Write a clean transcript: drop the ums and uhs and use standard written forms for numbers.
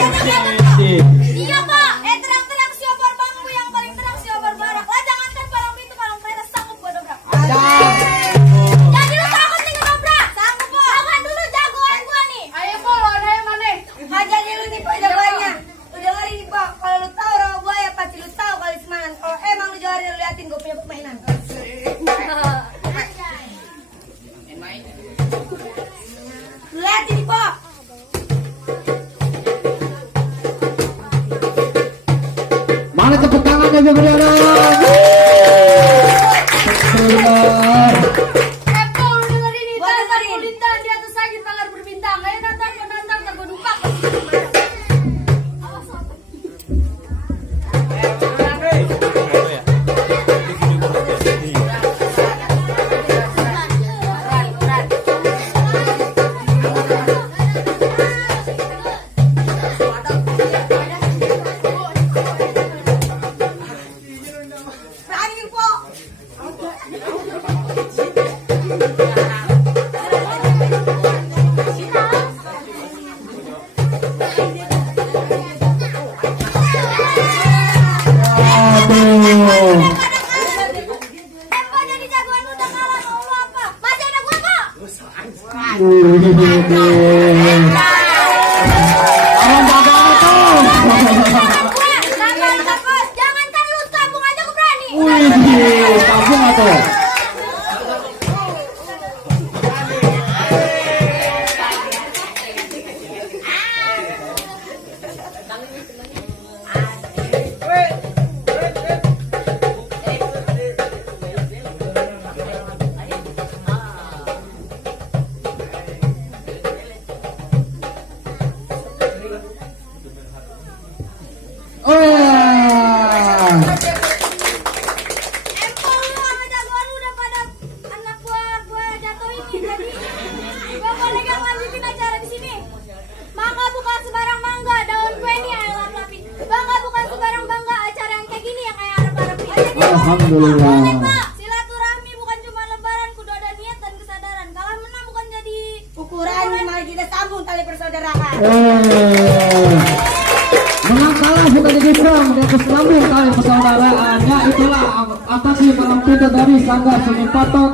Iya Pak, terang-terang siopor bambu yang paling terang siopor barak. Lah jangankan palang pintu, palang teras sanggup gua dobrak. Jadi lu takut nih ngedobrak? Sanggup Pak. Jangan dulu jagoan gua nih. Ayo Po, lawan ayo mana? Jadi lu nih Pak jagoannya. Lu dengerin nih Pak, kalau lu tahu rawa buaya pasti lu tahu kali semanan. Kalau emang lu jagoannya lu liatin gua punya permainan. Liatin nih Pak. Mana tepuk tangannya saudara? Po, lu dengerin nih. Tantang kulintang di atas langit pagar berbintang. Ayo nantang tak gua numpak. Jadi jagoan lu udah kalah mau lu apa? Masih ada gua Pak. Jangan kan lu sambung aja gua berani. Kampung atau? Empol lu sama jagoan lu udah pada anak gua jatuhin nih. Jadi gua boleh gak lanjutin acara di sini? Mangga bukan sebarang mangga, daun kue nih ayo lap-lapin. Bangga bukan sebarang bangga, acara yang kayak gini yang kayak harap-harapin. Alhamdulillah. Boleh Pak, silaturahmi bukan cuma lebaran, kudu ada niat dan kesadaran. Kalah menang bukan jadi ukuran, malah kita sambung tali persaudaraan. Menang kalah bukan jadi perang, dan keselambung kali persaudaraannya itulah atasi palang pintu dari Sanggar Sungai Patok.